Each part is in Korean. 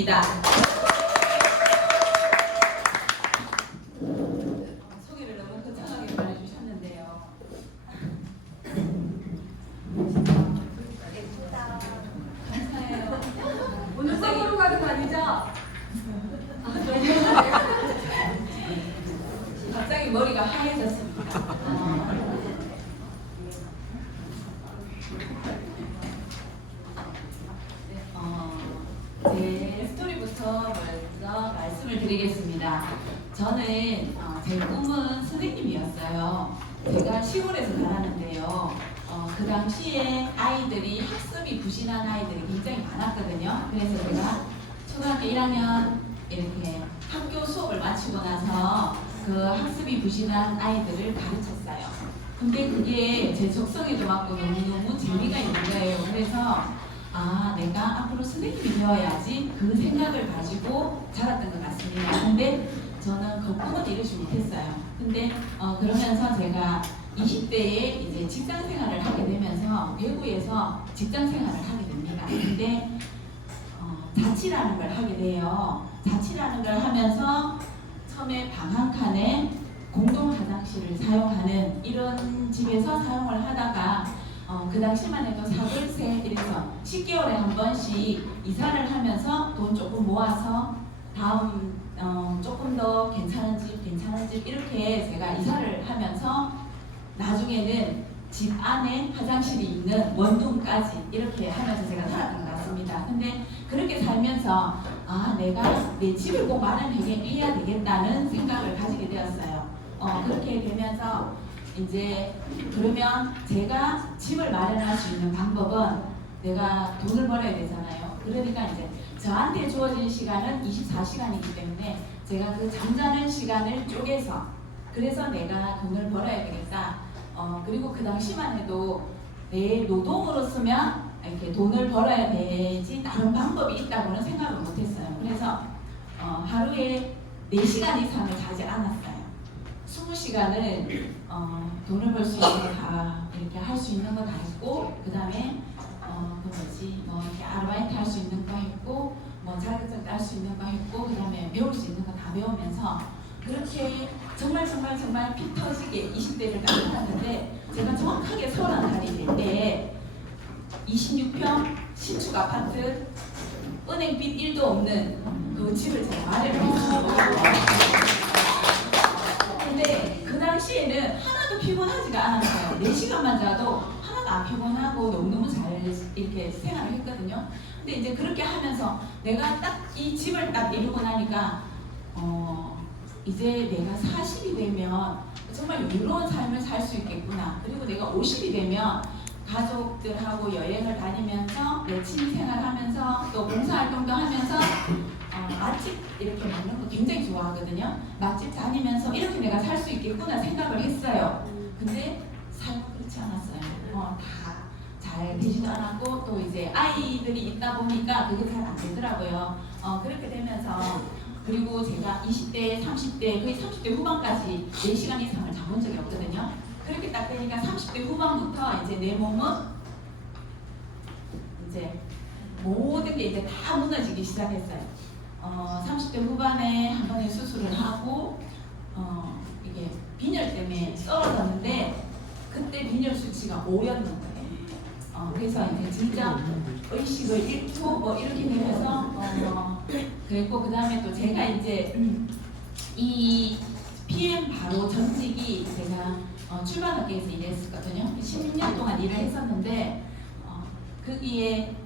부탁드립니다. 소개를 너무 거창하게 말해주셨는데요. 감사해요. 오늘 선거로 가는 거 아니죠? 갑자기 머리가 하얘졌습니다. 제 스토리부터 먼저 말씀을 드리겠습니다. 저는 제 꿈은 선생님이었어요. 제가 시골에서 자랐는데요. 그 당시에 아이들이 학습이 부실한 아이들이 굉장히 많았거든요. 그래서 제가 초등학교 1학년 이렇게 학교 수업을 마치고 나서 그 학습이 부실한 아이들을 가르쳤어요. 근데 그게 제 적성에도 맞고 너무너무 재미가 있는 거예요. 그래서 내가 앞으로 선생님이 되어야지 그 생각을 가지고 자랐던 것 같습니다. 근데 저는 그 꿈은 이루지 못했어요. 근데 그러면서 제가 20대에 이제 직장 생활을 하게 되면서 외부에서 직장 생활을 하게 됩니다. 근데 자취라는 걸 하게 돼요. 자취라는 걸 하면서 처음에 방 한 칸에 공동 화장실을 사용하는 이런 집에서 사용을 하다가 그 당시만 해도 사글세 이래서 10개월에 한 번씩 이사를 하면서 돈 조금 모아서 다음 조금 더 괜찮은 집 이렇게 제가 이사를 하면서 나중에는 집 안에 화장실이 있는 원룸까지 이렇게 하면서 제가 살았던 것 같습니다. 근데 그렇게 살면서 내가 내 집을 꼭 마련해야 되겠다는 생각을 가지게 되었어요. 그렇게 되면서 이제 그러면 제가 집을 마련할 수 있는 방법은 내가 돈을 벌어야 되잖아요. 그러니까 이제 저한테 주어진 시간은 24시간이기 때문에 제가 그 잠자는 시간을 쪼개서 그래서 내가 돈을 벌어야 되겠다. 그리고 그 당시만 해도 내 노동으로 쓰면 이렇게 돈을 벌어야 되지 다른 방법이 있다고는 생각을 못했어요. 그래서 하루에 4시간 이상을 자지 않았어요. 20시간을 돈을 벌 수 있는 거 다 이렇게 할 수 있는 거 다 했고 그 다음에 이렇게 아르바이트 할 수 있는 거 했고 자격증 딸 수 있는 거 했고 그 다음에 배울 수 있는 거 다 배우면서 그렇게 정말 피 터지게 20대를 딱 살았는데 제가 정확하게 30살이 될 때 26평 신축 아파트 은행빚 1도 없는 그 집을 제가 마련했어요. 근데 그 당시에는 하나도 피곤하지가 않았어요. 4시간만 자도 하나도 안 피곤하고 너무너무 잘 이렇게 생활을 했거든요. 근데 이제 그렇게 하면서 내가 딱 이 집을 딱 이루고 나니까 이제 내가 40이 되면 정말 여유로운 삶을 살 수 있겠구나. 그리고 내가 50이 되면 가족들하고 여행을 다니면서 내 취미생활하면서 또 봉사활동도 하면서 맛집 이렇게 먹는 거 굉장히 좋아하거든요. 맛집 다니면서 이렇게 내가 살 수 있겠구나 생각을 했어요. 근데 삶은 그렇지 않았어요. 다 잘 되지도 않았고 또 이제 아이들이 있다 보니까 그게 잘 안 되더라고요. 그렇게 되면서 그리고 제가 20대, 30대, 거의 30대 후반까지 4시간 이상을 자본 적이 없거든요. 그렇게 딱 되니까 30대 후반부터 이제 내 몸은 이제 모든 게 이제 다 무너지기 시작했어요. 30대 후반에 한 번에 수술을 하고 이게 빈혈 때문에 떨어졌는데 그때 빈혈 수치가 5였는 거예요. 그래서 이제 진짜 의식을 잃고 이렇게 되면서 그랬고 그 다음에 또 제가 이제 이 PM 바로 전직이 제가 출판업계에서 일했었거든요. 16년 동안 일을 했었는데 거기에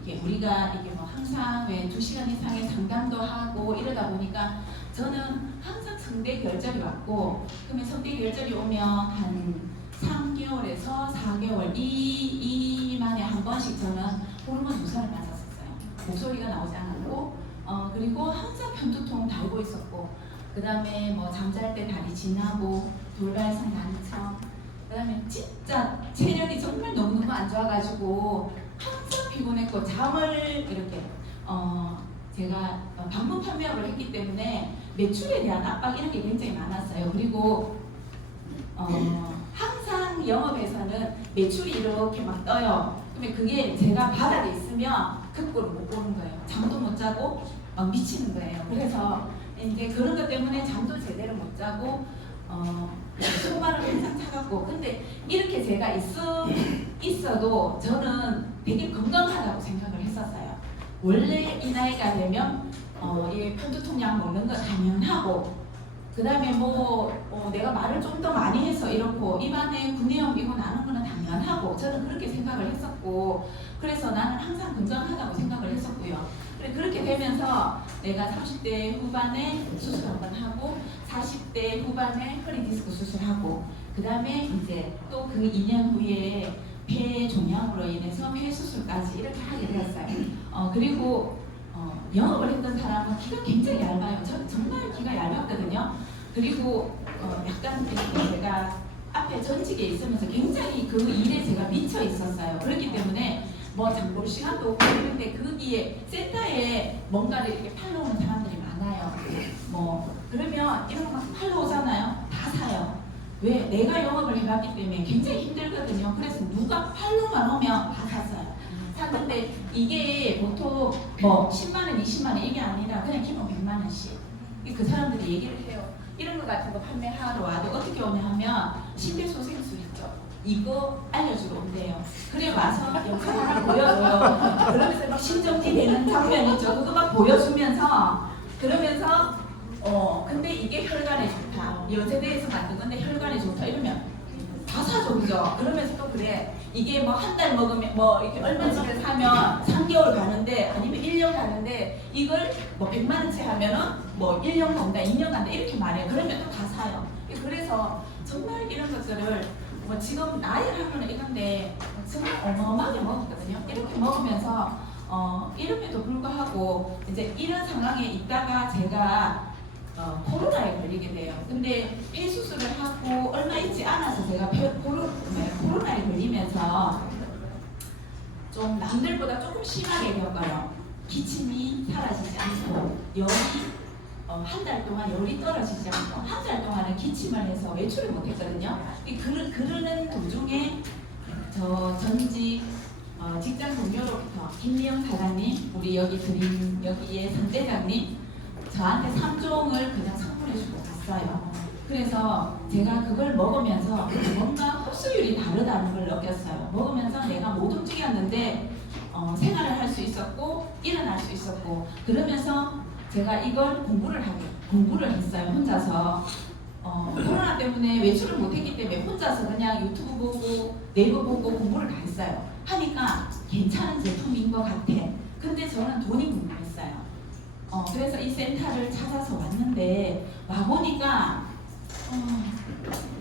이게 우리가 이게 항상 왜 2시간 이상의 상담도 하고 이러다 보니까 저는 항상 성대 결절이 왔고 그러면 성대 결절이 오면 한 3개월에서 4개월 이만에 한 번씩 저는 호르몬 주사를 맞았었어요. 목소리가 나오지 않았고 그리고 항상 편두통 달고 있었고 그 다음에 잠잘 때 다리 지나고 돌발성 난청 그 다음에 진짜 체력이 정말 너무너무 안 좋아가지고 항상 피곤했고 잠을 이렇게 제가 방문 판매업을 했기 때문에 매출에 대한 압박 이런 게 굉장히 많았어요. 그리고 항상 영업에서는 매출이 이렇게 막 떠요. 그러면 그게 제가 바닥에 있으면 극복을 못 보는 거예요. 잠도 못 자고 막 미치는 거예요. 그래서 이제 그런 것 때문에 잠도 제대로 못 자고 손발은 항상 차갑고, 근데 이렇게 제가 있어도 저는 되게 건강하다고 생각을 했었어요. 원래 이 나이가 되면 이 편두통약 먹는 거 당연하고, 그 다음에 내가 말을 좀 더 많이 해서 이렇고 입안에 구내염 이고 나는 거는 당연하고, 저는 그렇게 생각을 했었고, 그래서 나는 항상 건강하다고 생각을 했었고요. 그렇게 되면서 내가 30대 후반에 수술 한번 하고 40대 후반에 허리 디스크 수술하고, 그 다음에 이제 또 그 2년 후에 폐 종양으로 인해서 폐 수술까지 이렇게 하게 되었어요. 그리고 영업을 했던 사람은 기가 굉장히 얇아요. 저 정말 기가 얇았거든요. 그리고 약간 제가 앞에 전직에 있으면서 굉장히 그 일에 제가 미쳐 있었어요. 그렇기 때문에 장볼 시간도 없고, 그런데 거기에 센터에 뭔가를 이렇게 팔러 오는 사람들이 많아요. 그러면 이런 거 막 팔러 오잖아요. 다 사요. 왜? 내가 영업을 해봤기 때문에 굉장히 힘들거든요. 그래서 누가 팔로만 오면 다 샀어요. 샀는데 이게 보통 10만원, 20만원 이게 아니라 그냥 기본 100만원씩. 그 사람들이 얘기를 해요. 이런 거 같은 거 판매하러 와도 어떻게 오냐 하면 심폐소생술 있죠. 이거 알려주러 온대요. 그래 와서 영상 하나 보여줘요. 그러면서 막 심정지 되는 장면 있죠. 그거 막 보여주면서 그러면서 근데 이게 혈관에 좋다. 연세대에서 만든 건데 혈관에 좋다 이러면 다 사죠, 그죠? 그러면서 또 그래. 이게 한 달 먹으면 이렇게 얼마치를 사면 3개월 가는데 아니면 1년 가는데 이걸 100만원치 하면은 1년 간다, 2년 간다 이렇게 말해요. 그러면 또 다 사요. 그래서 정말 이런 것들을 지금 나이를 하면 이건데 정말 어마어마하게 먹었거든요. 이렇게 먹으면서 이름에도 불구하고 이제 이런 상황에 있다가 제가 코로나에 걸리게 돼요. 근데 폐 수술을 하고 얼마 있지 않아서 제가 코로나에 걸리면서 좀 남들보다 조금 심하게 겪어요. 기침이 사라지지 않고 열이 한 달 동안 열이 떨어지지 않고 한 달 동안은 기침을 해서 외출을 못했거든요. 그러는 도중에 저 전직 직장 동료로부터 김미영 사장님, 우리 여기에 선대장님 저한테 3종을 그냥 선물해주고 갔어요. 그래서 제가 그걸 먹으면서 뭔가 흡수율이 다르다는 걸 느꼈어요. 먹으면서 내가 못 움직였는데 생활을 할 수 있었고 일어날 수 있었고, 그러면서 제가 이걸 공부를 했어요. 혼자서 코로나 때문에 외출을 못했기 때문에 혼자서 그냥 유튜브 보고 네이버 보고 공부를 다 했어요. 하니까 괜찮은 제품인 것 같아. 근데 저는 돈이 궁금했어요. 그래서 이 센터를 찾아서 왔는데 와보니까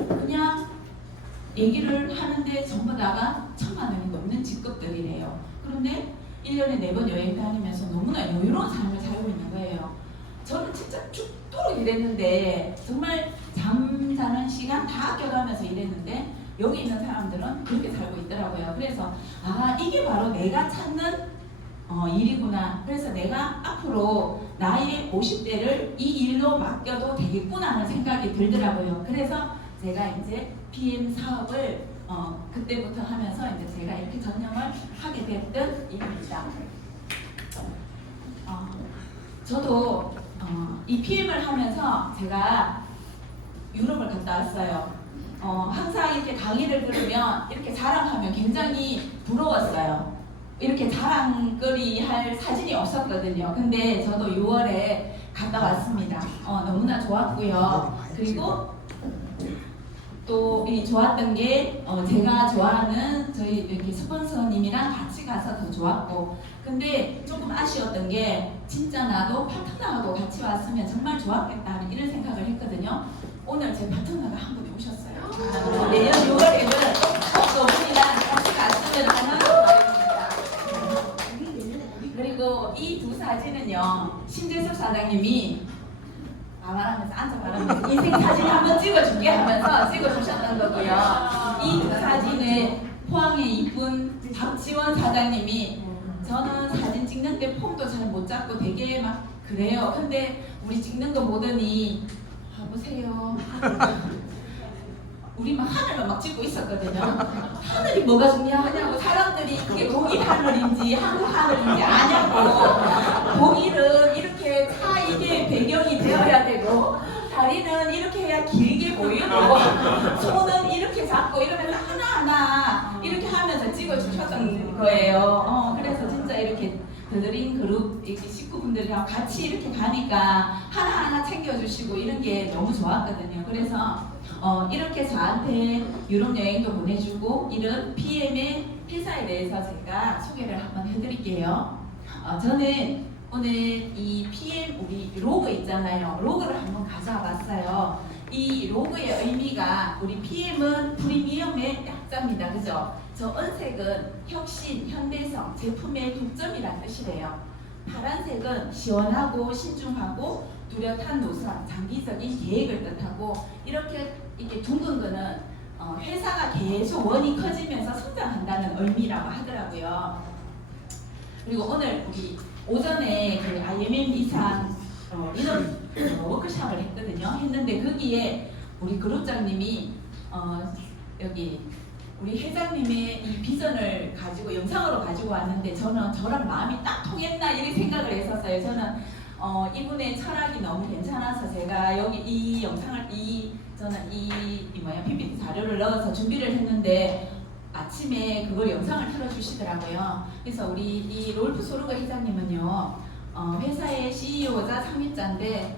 그냥 얘기를 하는데 전부 다가 1,000만 원이 넘는 직급들이래요. 그런데 1년에 4번 여행 다니면서 너무나 여유로운 삶을 살고 있는 거예요. 저는 진짜 죽도록 일했는데 정말 잠자는 시간 다 아껴가면서 일했는데 여기 있는 사람들은 그렇게 살고 있더라고요. 그래서 이게 바로 내가 찾는 일이구나. 그래서 내가 앞으로 나의 50대를 이 일로 맡겨도 되겠구나 하는 생각이 들더라고요. 그래서 제가 이제 PM 사업을 그때부터 하면서 이제 제가 이렇게 전념을 하게 됐던 일입니다. 저도 이 PM을 하면서 제가 유럽을 갔다 왔어요. 항상 이렇게 강의를 들으면 이렇게 자랑하면 굉장히 부러웠어요. 이렇게 자랑거리 할 사진이 없었거든요. 근데 저도 6월에 갔다 왔습니다. 너무나 좋았고요. 그리고 또 이 좋았던 게 제가 좋아하는 저희 이렇게 스폰서님이랑 같이 가서 더 좋았고, 근데 조금 아쉬웠던 게 진짜 나도 파트너하고 같이 왔으면 정말 좋았겠다 이런 생각을 했거든요. 오늘 제 파트너가 한 분이 오셨어요. 내년 6월에는 꼭 그분이랑 같이 갔으면 하는 바람입니다. 그리고 이 두 사진은요, 신재섭 사장님이 말하면서 앉아 말하면서 인생 사진 한번 찍어줄게 하면서 찍어주셨던 거고요. 이 두 사진에 포항에 이쁜 박지원 사장님이, 저는 사진 찍는 때 폼도 잘 못 잡고 되게 막 그래요. 근데 우리 찍는 거 보더니 보세요. 우리만 하늘만 막 찍고 있었거든요. 하늘이 뭐가 중요하냐고 사람들이 그게 독일 하늘인지 한국 하늘인지 아냐고. 독일은 이렇게 차 이게 배경이 되어야 되고 다리는 이렇게 해야 길게 보이고 손은 이렇게 잡고 이러면서 하나하나 이렇게 하면서 찍어주셨던 거예요. 그래서 진짜 이렇게 드드린 그룹 이렇게 식구분들이랑 같이 이렇게 가니까 하나하나 챙겨주시고 이런 게 너무 좋았거든요. 그래서 이렇게 저한테 유럽 여행도 보내주고 이런 PM의 회사에 대해서 제가 소개를 한번 해드릴게요. 저는 오늘 이 PM 우리 로고 있잖아요. 로고를 한번 가져와 봤어요. 이 로고의 의미가 우리 PM은 프리미엄의 약자입니다. 그죠? 저 은색은 혁신, 현대성, 제품의 독점이라는 뜻이래요. 파란색은 시원하고 신중하고 뚜렷한 노선, 장기적인 계획을 뜻하고 이렇게 둥근 거는 회사가 계속 원이 커지면서 성장한다는 의미라고 하더라고요. 그리고 오늘 우리 오전에 그 IMM 이상 이런 워크숍을 했는데 거기에 우리 그룹장님이 여기 우리 회장님의 이 비전을 가지고 영상으로 가지고 왔는데 저는 저랑 마음이 딱 통했나 이렇게 생각을 했었어요. 저는 이분의 철학이 너무 괜찮아서 제가 여기 이 영상을 저는 PPT 자료를 넣어서 준비를 했는데 아침에 그걸 영상을 틀어주시더라고요. 그래서 우리 이 롤프 소르거 회장님은요 회사의 CEO자 상임자인데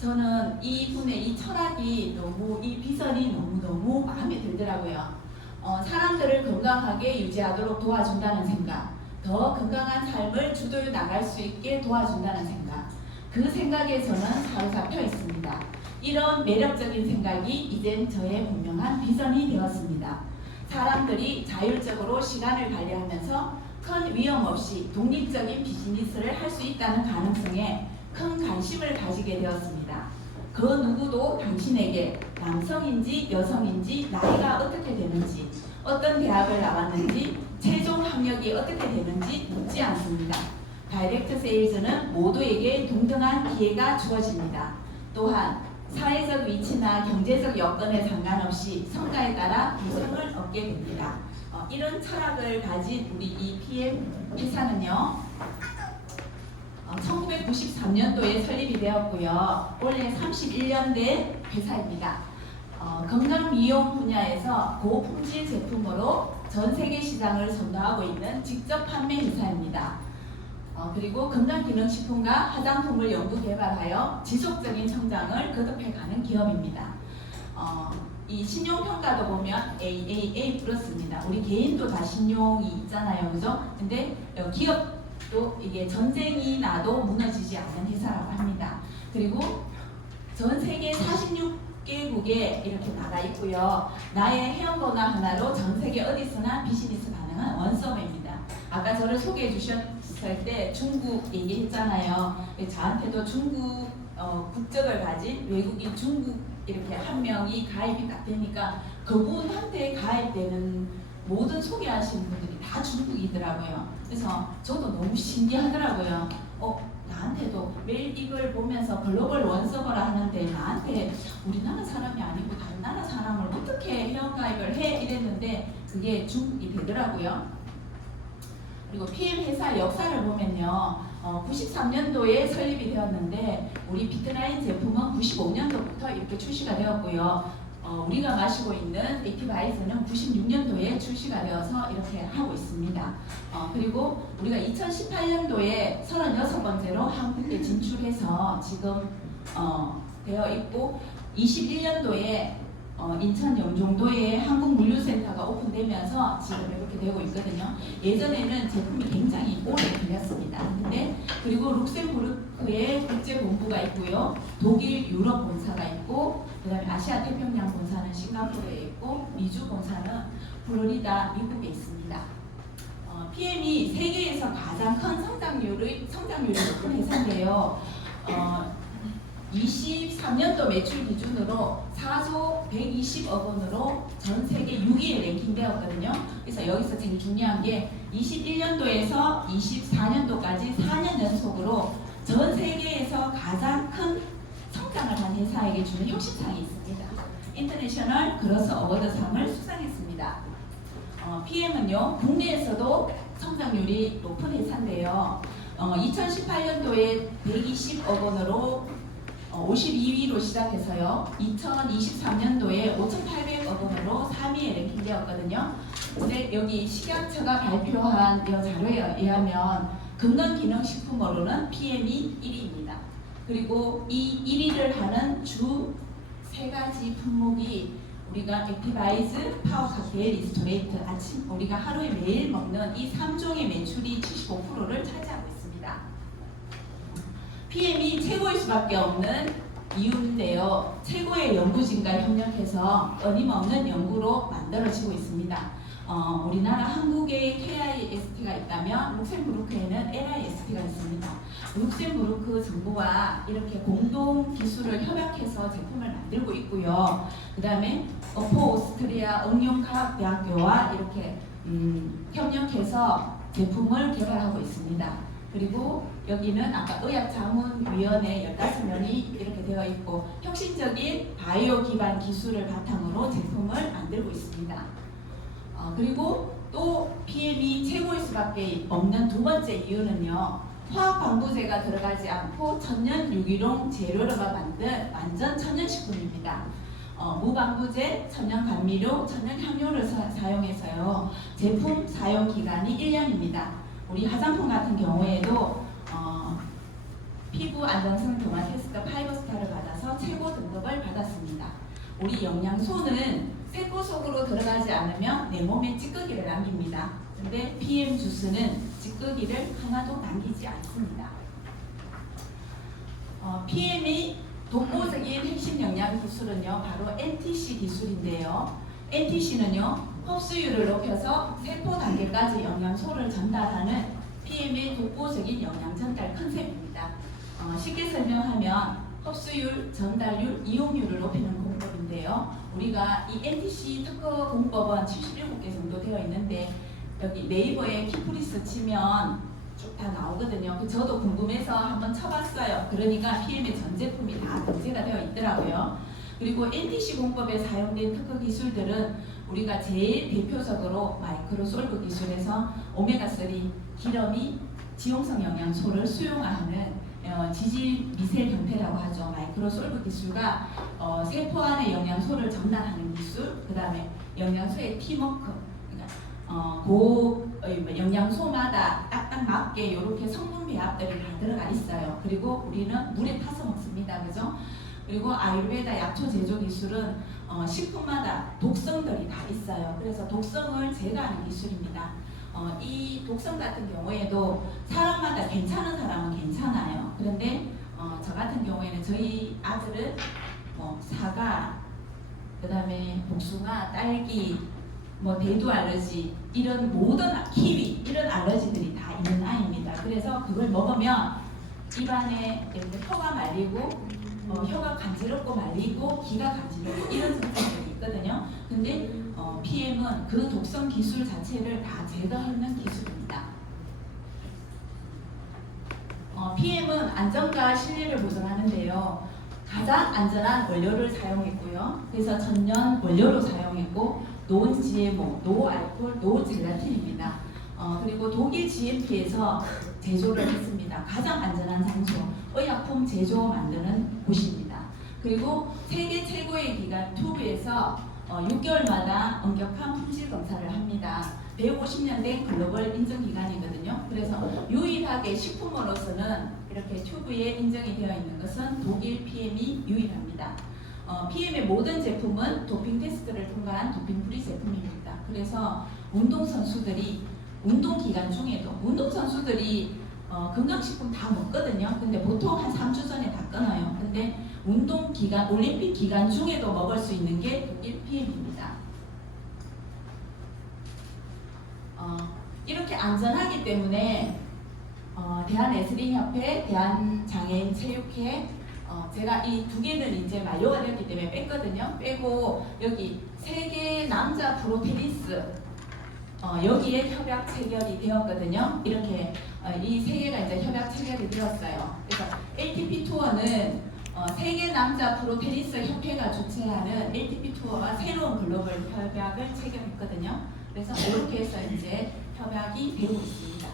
저는 이분의 이 철학이 너무 이 비전이 너무 마음에 들더라고요. 사람들을 건강하게 유지하도록 도와준다는 생각, 더 건강한 삶을 주도해 나갈 수 있게 도와준다는 생각, 그 생각에 저는 사로잡혀 있습니다. 이런 매력적인 생각이 이젠 저의 분명한 비전이 되었습니다. 사람들이 자율적으로 시간을 관리하면서 큰 위험 없이 독립적인 비즈니스를 할 수 있다는 가능성에 큰 관심을 가지게 되었습니다. 그 누구도 당신에게 남성인지 여성인지 나이가 어떻게 되는지 어떤 대학을 나왔는지 최종 학력이 어떻게 되는지 묻지 않습니다. 다이렉트 세일즈는 모두에게 동등한 기회가 주어집니다. 또한 사회적 위치나 경제적 여건에 상관없이 성과에 따라 보상을 얻게 됩니다. 이런 철학을 가진 우리 이 PM 회사는요 1993년도에 설립이 되었고요. 올해 31년 된 회사입니다. 건강미용 분야에서 고품질 제품으로 전 세계 시장을 선도하고 있는 직접 판매 회사입니다. 그리고 건강기능식품과 화장품을 연구개발하여 지속적인 성장을 거듭해가는 기업입니다. 이 신용평가도 보면 AAA 플러스입니다. 우리 개인도 다 신용이 있잖아요. 그죠? 근데 기업도 이게 전쟁이 나도 무너지지 않는 회사라고 합니다. 그리고 전 세계 46개국에 이렇게 나가 있고요. 나의 헤어번호 하나로 전 세계 어디서나 비즈니스 가능한 원서버입니다. 아까 저를 소개해 주셨을 때 중국 얘기했잖아요. 저한테도 중국 국적을 가진 외국인 중국 이렇게 한 명이 가입이 딱 되니까 그분한테 가입되는 모든 소개하시는 분들이 다 중국이더라고요. 그래서 저도 너무 신기하더라고요. 나한테도 매일 이걸 보면서 글로벌 원서버라 하는데 나한테 우리나라 사람이 아니고 다른 나라 사람을 어떻게 회원가입을 해? 이랬는데 그게 중국이 되더라고요. 그리고 PM 회사 역사를 보면요 93년도에 설립이 되었는데 우리 비트라인 제품은 95년도부터 이렇게 출시가 되었고요. 우리가 마시고 있는 액티바이저는 96년도에 출시가 되어서 이렇게 하고 있습니다. 그리고 우리가 2018년도에 36번째로 한국에 진출해서 지금 되어 있고 21년도에 인천 영종도에 한국물류센터가 오픈되면서 지금 이렇게 되고 있거든요. 예전에는 제품이 굉장히 오래 걸렸습니다. 근데 그리고 룩셈부르크에 국제본부가 있고요. 독일 유럽 본사가 있고 그 다음에 아시아 태평양 본사는 싱가포르에 있고 미주 본사는 플로리다 미국에 있습니다. PM이 세계에서 가장 큰 성장률이 높은 회사인데요. 23년도 매출 기준으로 4조 120억 원으로 전 세계 6위에 랭킹되었거든요. 그래서 여기서 제일 중요한 게 21년도에서 24년도까지 4년 연속으로 전 세계에서 가장 큰 성장을 한 회사에게 주는 혁신상이 있습니다. 인터넷 인터내셔널 그로스 어워드상을 수상했습니다. PM은요 국내에서도 성장률이 높은 회사인데요. 2018년도에 120억 원으로 52위로 시작해서요. 2023년도에 5,800억 원으로 3위에 랭킹되었거든요. 근데 여기 식약처가 발표한 이 자료에 의하면 건강기능식품으로는 PM이 1위입니다. 그리고 이 1위를 하는 주 3가지 품목이 우리가 액티바이즈, 파워카케, 리스토레이트, 아침 우리가 하루에 매일 먹는 이 3종의 매출이 75%를 차지하고 있습니다. PM이 최고일 수밖에 없는 이유인데요. 최고의 연구진과 협력해서 끊임없는 연구로 만들어지고 있습니다. 우리나라 한국에 KIST가 있다면 룩셈부르크에는 LIST가 있습니다. 룩셈부르크 정부와 이렇게 공동 기술을 협약해서 제품을 만들고 있고요. 그 다음에 오스트리아 응용과학대학교와 이렇게 협력해서 제품을 개발하고 있습니다. 그리고 여기는 아까 의학자문위원회 15명이 이렇게 되어 있고 혁신적인 바이오 기반 기술을 바탕으로 제품을 만들고 있습니다. 그리고 또 PM이 최고일 수밖에 없는 두 번째 이유는요. 화학 방부제가 들어가지 않고 천연 유기농 재료로만 만든 완전 천연식품입니다. 무방부제, 천연 감미료, 천연 향료를 사용해서요. 제품 사용 기간이 1년입니다. 우리 화장품 같은 경우에도 피부 안전성 동안 테스트 5스타를 받아서 최고 등급을 받았습니다. 우리 영양소는 세포 속으로 들어가지 않으면 내 몸에 찌꺼기를 남깁니다. 근데 PM 주스는 찌꺼기를 하나도 남기지 않습니다. PM의 독보적인 핵심 영양 기술은요, 바로 NTC 기술인데요. NTC는요, 흡수율을 높여서 세포 단계까지 영양소를 전달하는 PM의 독보적인 영양 전달 컨셉입니다. 쉽게 설명하면 흡수율, 전달률, 이용률을 높이는 공법인데요. 우리가 이 NTC 특허 공법은 77개 정도 되어 있는데 여기 네이버에 키프리스 치면 쭉 다 나오거든요. 저도 궁금해서 한번 쳐봤어요. 그러니까 PM의 전 제품이 다 등재가 되어 있더라고요. 그리고 NTC 공법에 사용된 특허 기술들은 우리가 제일 대표적으로 마이크로솔브 기술에서 오메가3 기름이 지용성 영양소를 수용하는 지질 미셀 형태라고 하죠. 마이크로솔브 기술과 세포 안에 영양소를 전달하는 기술, 그 다음에 영양소의 팀워크, 그러니까 영양소마다 딱딱 맞게 이렇게 성분 배합들이 다 들어가 있어요. 그리고 우리는 물에 타서 먹습니다, 그죠? 그리고 아유르베다 약초 제조 기술은 식품마다 독성들이 다 있어요. 그래서 독성을 제거하는 기술입니다. 이 독성 같은 경우에도 사람마다 괜찮은 사람은 괜찮아요. 그런데 저 같은 경우에는 저희 아들은 사과, 그 다음에 복숭아, 딸기, 대두 알러지 이런 모든 키위 이런 알러지들이 다 있는 아이입니다. 그래서 그걸 먹으면 입안에 이렇게 혀가 말리고 혀가 간지럽고 말리고 귀가 간지럽고 이런 증상들이 있거든요. 근데 PM은 그 독성 기술 자체를 다 제거하는 기술입니다. PM은 안전과 신뢰를 보장하는데요. 가장 안전한 원료를 사용했고요. 그래서 천연 원료로 사용했고 노 GMO, 노 알코올, 노 젤라틴입니다. 그리고 독일 GMP에서 제조를 했습니다. 가장 안전한 장소, 의약품 제조 만드는 곳입니다. 그리고 세계 최고의 기관 튜브에서 6개월마다 엄격한 품질 검사를 합니다. 150년 된 글로벌 인증기관이거든요. 그래서 유일하게 식품으로서는 이렇게 튜브에 인정이 되어 있는 것은 독일 PM이 유일합니다. PM의 모든 제품은 도핑 테스트를 통과한 도핑 프리 제품입니다. 그래서 운동선수들이 운동 기간 중에도 운동선수들이 건강식품 다 먹거든요. 근데 보통 한 3주 전에 다 끊어요. 근데 운동 기간, 올림픽 기간 중에도 먹을 수 있는 게 독일 PM입니다. 이렇게 안전하기 때문에 대한레슬링협회, 대한장애인체육회, 제가 이 두 개는 이제 만료가 되었기 때문에 뺐거든요. 빼고 여기 세계 남자 프로 테니스 여기에 협약 체결이 되었거든요. 이렇게 이 세 개가 이제 협약 체결이 되었어요. 그래서 ATP 투어는 세계 남자 프로 테니스 협회가 주최하는 ATP 투어와 새로운 글로벌 협약을 체결했거든요. 그래서 이렇게 해서 이제 협약이 되고 있습니다.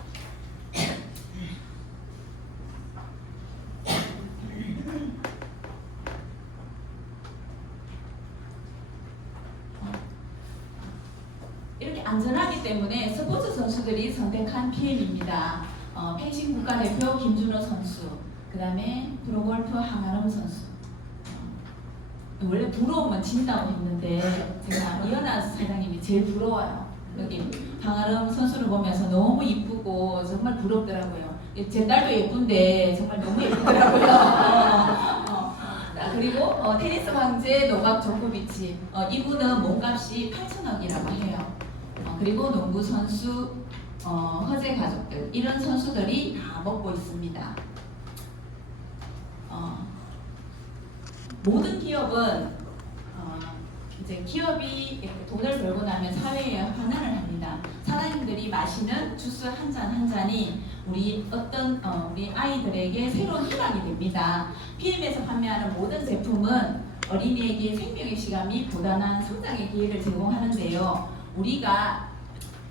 이렇게 안전하기 때문에 스포츠 선수들이 선택한 PM입니다. 펜싱 국가대표 김준호 선수, 그 다음에 프로골프 황아름 선수. 원래 부러우면 진다고 했는데 제가 이현아 사장님이 제일 부러워요. 여기 황아름 선수를 보면서 너무 이쁘고 정말 부럽더라고요. 제 딸도 예쁜데 정말 너무 예쁘더라고요. 그리고 테니스 황제 노박 조코비치, 이분은 몸값이 8천억이라고 해요. 그리고 농구 선수, 허재 가족들, 이런 선수들이 다 먹고 있습니다. 모든 기업은 이제 기업이 이렇게 돈을 벌고 나면 사회에 환원을 합니다. 사장님들이 마시는 주스 한 잔 한 잔이 우리 우리 아이들에게 새로운 희망이 됩니다. PM에서 판매하는 모든 제품은 어린이에게 생명의 시간 및 고단한 성장의 기회를 제공하는데요. 우리가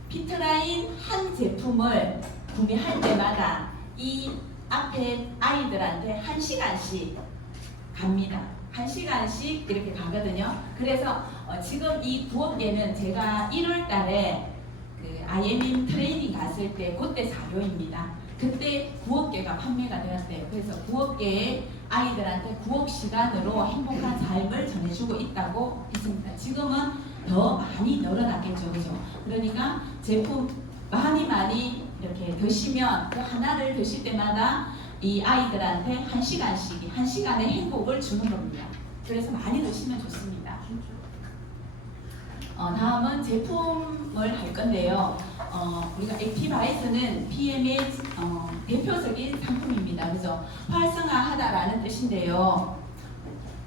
피트라인 한 제품을 구매할 때마다 이 앞에 아이들한테 1시간씩 갑니다. 1시간씩 이렇게 가거든요. 그래서 지금 이 9억 개는 제가 1월 달에 그 IMM 트레이닝 갔을 때 그때 자료입니다. 그때 9억 개가 판매가 되었대요. 그래서 9억 개의 아이들한테 9억 시간으로 행복한 삶을 전해주고 있다고 했습니다. 지금은 더 많이 늘어났겠죠, 그죠? 그러니까 제품 많이 이렇게 드시면 그 하나를 드실 때마다 이 아이들한테 1시간씩, 1시간의 행복을 주는 겁니다. 그래서 많이 드시면 좋습니다. 다음은 제품을 할 건데요. 우리가 액티바이스는 PM의 대표적인 상품입니다. 그죠? 활성화하다라는 뜻인데요.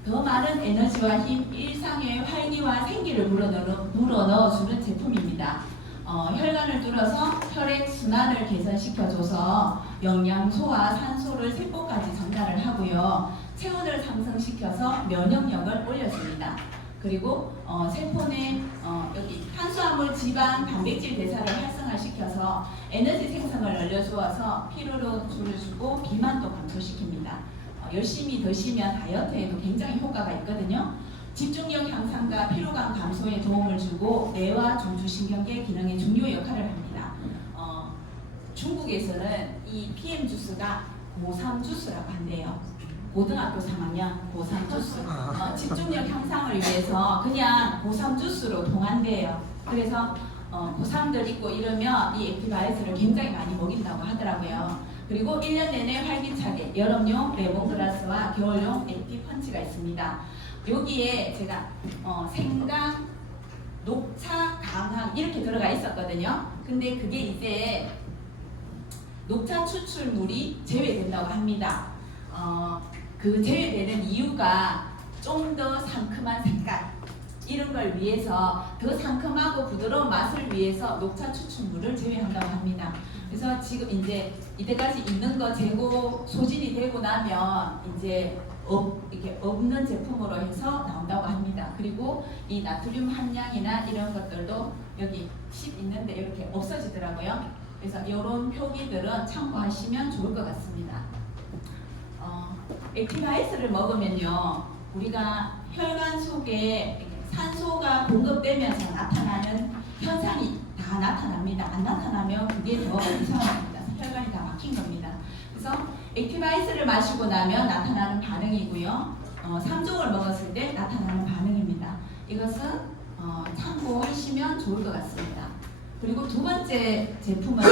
더 많은 에너지와 힘, 일상의 활기와 생기를 불어넣어주는 제품입니다. 혈관을 뚫어서 혈액 순환을 개선시켜줘서 영양, 소화, 산소를 세포까지 전달을 하고요. 체온을 상승시켜서 면역력을 올려줍니다. 그리고 세포 내 여기 탄수화물, 지방, 단백질 대사를 활성화시켜서 에너지 생성을 늘려주어서 피로를 줄여주고 비만도 감소시킵니다. 열심히 드시면 다이어트에도 굉장히 효과가 있거든요. 집중력 향상과 피로감 감소에 도움을 주고 뇌와 중추신경계 기능에 중요 역할을 합니다. 중국에서는 이 PM 주스가 고3 주스라고 한대요. 고등학교 3학년 고3 주스. 집중력 향상을 위해서 그냥 고3 주스로 통한대요. 그래서 고3들 있고 이러면 이 액티바이스를 굉장히 많이 먹인다고 하더라고요. 그리고 1년 내내 활기차게 여름용 레몬그라스와 겨울용 액티펀치가 있습니다. 여기에 제가 생강, 녹차, 강황 이렇게 들어가 있었거든요. 근데 그게 이제 녹차 추출물이 제외된다고 합니다. 그 제외되는 이유가 좀 더 상큼한 색깔 이런 걸 위해서 더 상큼하고 부드러운 맛을 위해서 녹차 추출물을 제외한다고 합니다. 그래서 지금 이제 이때까지 있는 거 재고 소진이 되고 나면 이제 이렇게 없는 제품으로 해서 나온다고 합니다. 그리고 이 나트륨 함량이나 이런 것들도 여기 10 있는데 이렇게 없어지더라고요. 그래서 이런 표기들은 참고하시면 좋을 것 같습니다. 액티바이스를 먹으면요, 우리가 혈관 속에 산소가 공급되면서 나타나는 현상이 다 나타납니다. 안 나타나면 그게 더 이상합니다. 혈관이 다 막힌 겁니다. 그래서 액티바이스를 마시고 나면 나타나는 반응이고요. 3종을 먹었을 때 나타나는 반응입니다. 이것은 참고하시면 좋을 것 같습니다. 그리고 두 번째 제품은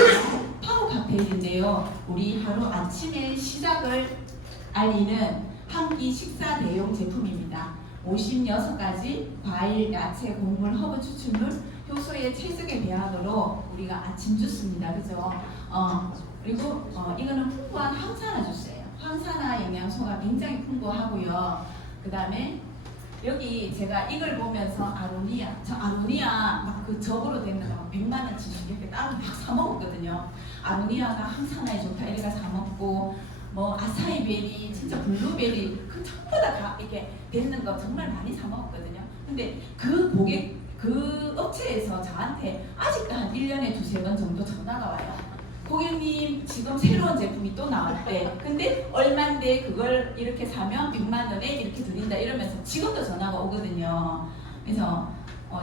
파워 칵테일인데요. 우리 하루 아침에 시작을 알리는 한 끼 식사 대용 제품입니다. 56가지 과일, 야채, 곡물, 허브 추출물, 효소의 채석의 배합으로 우리가 아침 주스입니다. 그죠? 그리고 이거는 풍부한 황산화 주스예요. 황산화 영양소가 굉장히 풍부하고요. 그 다음에 여기 제가 이걸 보면서 아로니아, 저 아로니아 막 그 저으로 되는 거 100만원치 이렇게 따로 막 사 먹었거든요. 아로니아가 항산화에 좋다 이래가 사 먹고 뭐 아사이베리, 진짜 블루베리 그 전부 다 이렇게 되는 거 정말 많이 사 먹었거든요. 근데 그 그 업체에서 저한테 아직도 한 1년에 두세 번 정도 전화가 와요. 고객님 지금 새로운 제품이 또 나왔대. 근데 얼만데 그걸 이렇게 사면 100만 원에 이렇게 드린다 이러면서 지금도 전화가 오거든요. 그래서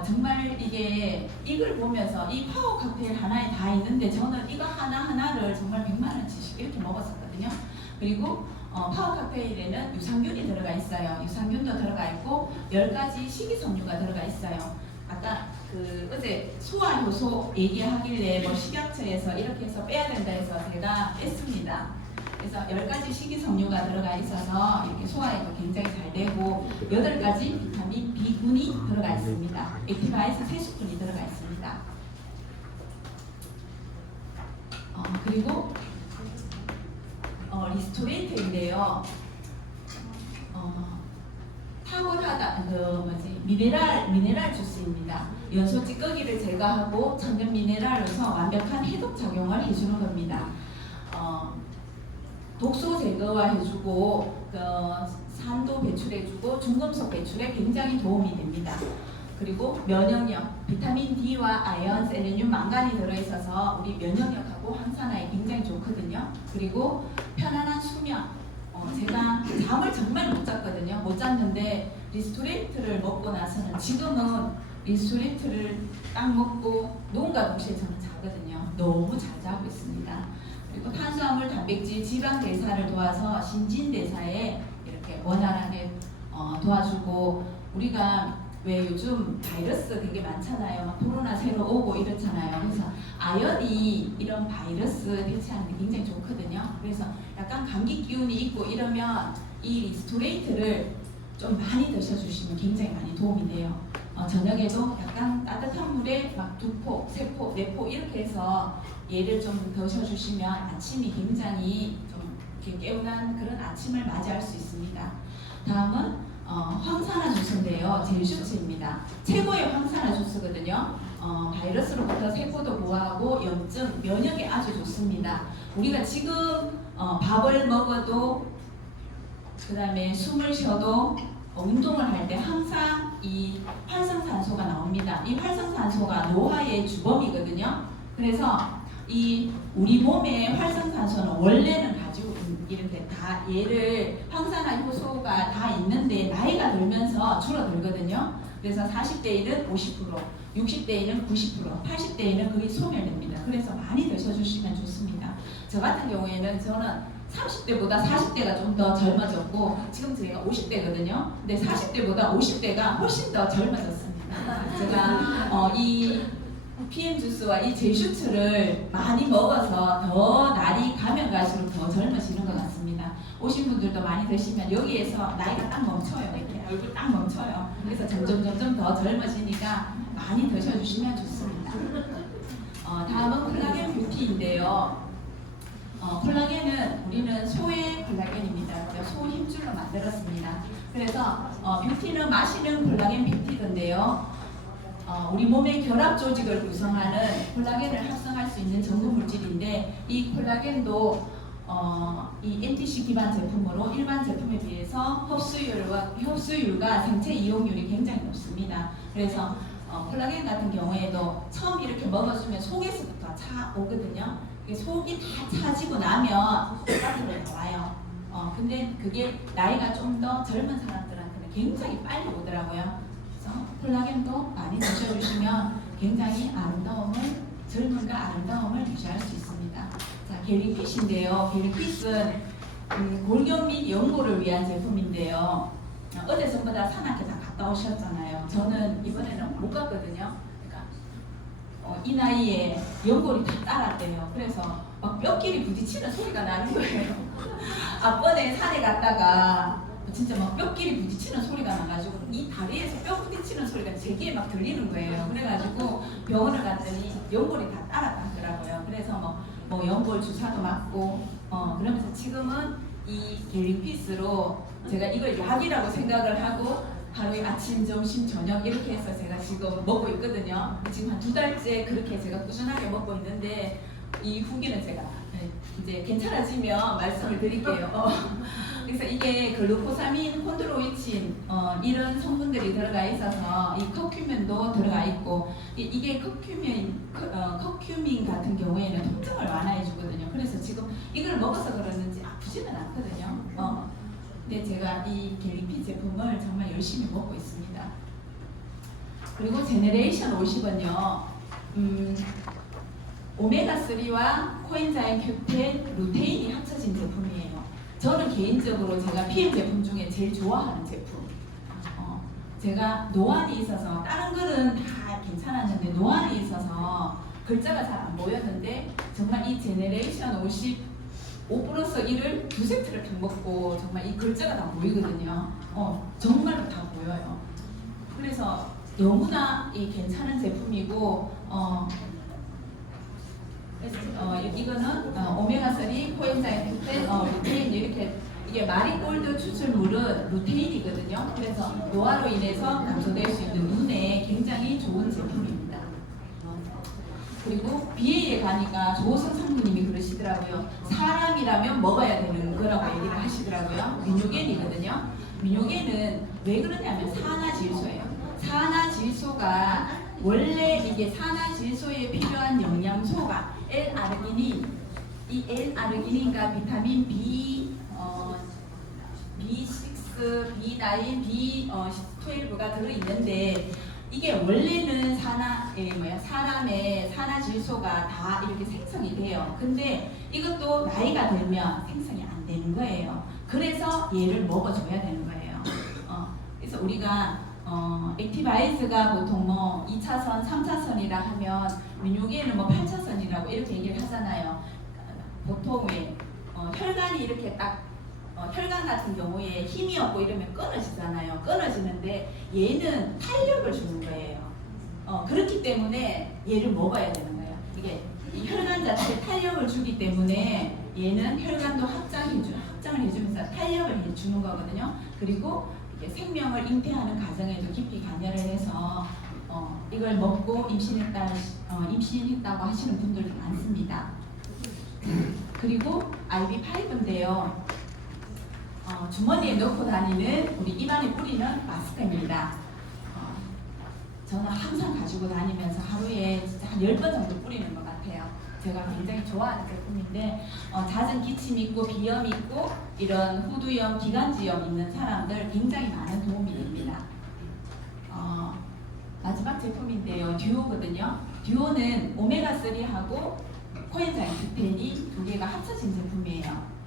정말 이게 이걸 보면서 이 파워 칵테일 하나에 다 있는데 저는 이거 하나하나를 정말 100만 원치씩 이렇게 먹었었거든요. 그리고 파워 칵테일에는 유산균이 들어가 있어요. 유산균도 들어가 있고 10가지 식이섬유가 들어가 있어요. 아까 어제 소화 효소 얘기하길래 뭐 식약처에서 이렇게 해서 빼야 된다 해서 제가 뺐습니다. 그래서 10가지 식이섬유가 들어가 있어서 이렇게 소화에도 굉장히 잘 되고 8가지 비타민 B군이 들어가 있습니다. 액티바이스 30분이 들어가 있습니다. 그리고 리스토레이트인데요. 탁월하다 미네랄 주스입니다. 연소 찌꺼기를 제거하고 천연 미네랄로서 완벽한 해독 작용을 해주는 겁니다. 독소 제거와 해주고 산도 배출해주고 중금속 배출에 굉장히 도움이 됩니다. 그리고 면역력, 비타민 D와 아연, 세레늄, 망간이 들어있어서 우리 면역력하고 항산화에 굉장히 좋거든요. 그리고 편안한 수면. 제가 잠을 정말 못 잤거든요. 못 잤는데 리스토레이트를 먹고 나서는 지금은 리스토레이트를 딱 먹고 노on과 동시에 저는 자거든요. 너무 잘 자고 있습니다. 그리고 탄수화물, 단백질, 지방 대사를 도와서 신진대사에 이렇게 원활하게 도와주고 우리가 왜 요즘 바이러스 되게 많잖아요. 막 코로나 새로 오고 이렇잖아요. 그래서 아연이 이런 바이러스 대체하는 데 굉장히 좋거든요. 그래서 약간 감기 기운이 있고 이러면 이 리스토레이트를 좀 많이 드셔주시면 굉장히 많이 도움이 돼요. 저녁에도 약간 따뜻한 물에 막 2포, 3포, 4포 이렇게 해서 얘를 좀 드셔주시면 아침이 굉장히 좀 이렇게 개운한 그런 아침을 맞이할 수 있습니다. 다음은 황산화 주스인데요. 젤슈츠입니다. 최고의 황산화 주스거든요. 바이러스로부터 세포도 보호하고 염증, 면역에 아주 좋습니다. 우리가 지금 밥을 먹어도 그 다음에 숨을 쉬어도 운동을 할 때 항상 이 활성산소가 나옵니다. 이 활성산소가 노화의 주범이거든요. 그래서 이 우리 몸의 활성산소는 원래는 가지고 이렇게 다 얘를 황산화 효소가 다 있는데 나이가 들면서 줄어들거든요. 그래서 40대에는 50%, 60대에는 90%, 80대에는 거의 소멸됩니다. 그래서 많이 드셔주시면 좋습니다. 저 같은 경우에는 저는 30대보다 40대가 좀 더 젊어졌고 지금 제가 50대거든요. 근데 40대보다 50대가 훨씬 더 젊어졌습니다. 제가 이 PM 주스와 이 젤슈츠를 많이 먹어서 더 날이 가면 갈수록 더 젊어지는 것 같습니다. 오신 분들도 많이 드시면 여기에서 나이가 딱 멈춰요. 이렇게 얼굴 딱 멈춰요. 그래서 점점 더 젊어지니까 많이 드셔주시면 좋습니다. 다음은 콜라겐 뷰티인데요. 콜라겐은 우리는 소의 콜라겐입니다. 소 힘줄로 만들었습니다. 그래서 뷰티는 마시는 콜라겐 뷰티던데요. 우리 몸의 결합 조직을 구성하는 콜라겐을 합성할 수 있는 전구 물질인데 이 콜라겐도 이 NTC 기반 제품으로 일반 제품에 비해서 흡수율과 생체 이용률이 굉장히 높습니다. 그래서 콜라겐 같은 경우에도 처음 이렇게 먹어주면 속에서부터 차 오거든요. 속이 다 차지고 나면 바깥으로 나와요. 근데 그게 나이가 좀 더 젊은 사람들한테는 굉장히 빨리 오더라고요. 그래서 콜라겐도 많이 드셔주시면 굉장히 젊음과 아름다움을 유지할 수 있습니다. 자, 갤링핏인데요. 갤링핏은 골격 및 연골을 위한 제품인데요. 어제 전부 다 산악회 다 갔다 오셨잖아요. 저는 이번에는 못 갔거든요. 그러니까 이 나이에 연골이 다 따랐대요. 그래서 막 뼈끼리 부딪히는 소리가 나는 거예요. 앞번에 산에 갔다가 진짜 막 뼈끼리 부딪히는 소리가 나가지고 이 다리에서 뼈 부딪히는 소리가 제 귀에 막 들리는 거예요. 그래가지고 병원을 갔더니 연골이 다 따랐다더라고요. 그래서 뭐 연골 주사도 맞고 그러면서 지금은 이 갤링핏으로 제가 이걸 약이라고 생각을 하고 하루에 아침, 점심, 저녁 이렇게 해서 제가 지금 먹고 있거든요. 지금 한 2달째 그렇게 제가 꾸준하게 먹고 있는데 이 후기는 제가 네, 이제 괜찮아지면 말씀을 드릴게요. 그래서 이게 글루코사민, 콘드로이친 이런 성분들이 들어가 있어서 이 커큐민도 들어가 있고 이게 커큐민 같은 경우에는 통증을 완화해 주거든요. 그래서 지금 이걸 먹어서 그러는지 아프지는 않거든요. 근데 제가 이 갤리피 제품을 정말 열심히 먹고 있습니다. 그리고 제네레이션 50은요. 오메가3와 코엔자임 Q10, 루테인이 합쳐진 제품이에요. 저는 개인적으로 제가 PM 제품 중에 제일 좋아하는 제품. 제가 노안이 있어서 다른 거는 다 괜찮았는데 노안이 있어서 글자가 잘 안 보였는데 정말 이 제네레이션 50 5+1을 두 세트를 다 먹고 정말 이 글자가 다 보이거든요. 정말 다 보여요. 그래서 너무나 이 괜찮은 제품이고 이거는 오메가3 코엔자임 Q10 루테인 이렇게 이게 마리골드 추출물은 루테인이거든요. 그래서 노화로 인해서 감소될 수 있는 눈에 굉장히 좋은 제품입니다. 그리고 BA에 가니까 조호성 상무님이 그러시더라고요. 사람이라면 먹어야 되는 거라고 얘기를 하시더라고요. 미뇨겐이거든요. 미뇨겐은 왜 그러냐면 산화질소예요. 산화질소가 원래 이게 산화질소에 필요한 영양소가 L-아르기닌, 이 L-아르기닌과 비타민 B6, B9, B12가 들어있는데 이게 원래는 사람의 산화질소가 다 이렇게 생성이 돼요. 근데 이것도 나이가 들면 생성이 안 되는 거예요. 그래서 얘를 먹어줘야 되는 거예요. 그래서 우리가 액티바이즈가 보통 뭐 2차선, 3차선이라 하면 민요기에는 뭐 8차선이라고 이렇게 얘기를 하잖아요. 보통 왜 혈관이 이렇게 딱 혈관 같은 경우에 힘이 없고 이러면 끊어지잖아요. 끊어지는데 얘는 탄력을 주는 거예요. 그렇기 때문에 얘를 먹어야 되는 거예요. 이게 이 혈관 자체에 탄력을 주기 때문에 얘는 혈관도 확장을 해주면서 탄력을 해주는 거거든요. 그리고 이게 생명을 잉태하는 과정에도 깊이 관여를 해서 이걸 먹고 임신했다고 하시는 분들도 많습니다. 그리고 IB5인데요. 주머니에 넣고 다니는 우리 입안에 뿌리는 마스크입니다. 저는 항상 가지고 다니면서 하루에 진짜 한 10번 정도 뿌리는 것 같아요. 제가 굉장히 좋아하는 제품인데 잦은 기침 있고 비염 있고 이런 후두염, 기관지염 있는 사람들 굉장히 많은 도움이 됩니다. 마지막 제품인데요. 듀오거든요. 듀오는 오메가3하고 코엔자임 Q10이 두 개가 합쳐진 제품이에요.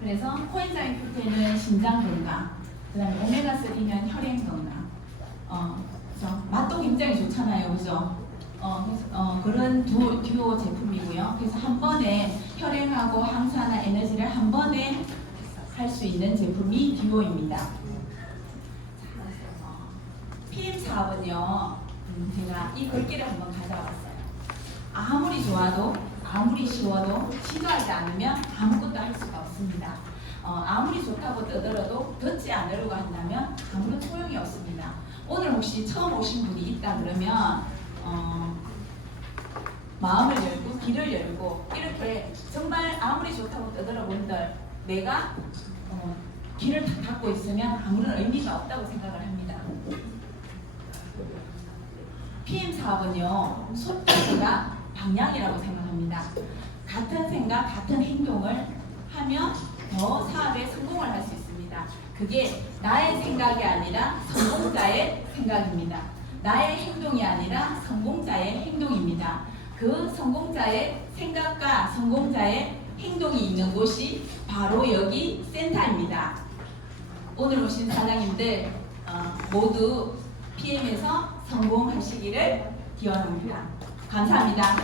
그래서 코엔자임 Q10은 심장 건강, 그 다음에 오메가3는 혈행 건강. 그래서 맛도 굉장히 좋잖아요, 그죠? 그런 듀오 제품이고요. 그래서 한 번에 혈행하고 항산화 에너지를 한 번에 할 수 있는 제품이 듀오입니다. PM4은요, 제가 이 글귀를 한번 가져왔어요. 아무리 좋아도, 아무리 쉬워도 시도하지 않으면 아무것도 할 수가 없습니다. 아무리 좋다고 떠들어도 듣지 않으려고 한다면 아무런 소용이 없습니다. 오늘 혹시 처음 오신 분이 있다 그러면 마음을 열고 귀를 열고 이렇게 정말 아무리 좋다고 떠들어본들 내가 귀를 다 닫고 있으면 아무런 의미가 없다고 생각을 합니다. PM4은요 속도가 방향이라고 생각합니다. 같은 생각, 같은 행동을 하면 더 사업에 성공을 할 수 있습니다. 그게 나의 생각이 아니라 성공자의 생각입니다. 나의 행동이 아니라 성공자의 행동입니다. 그 성공자의 생각과 성공자의 행동이 있는 곳이 바로 여기 센터입니다. 오늘 오신 사장님들 모두 PM에서 성공하시기를 기원합니다. 감사합니다.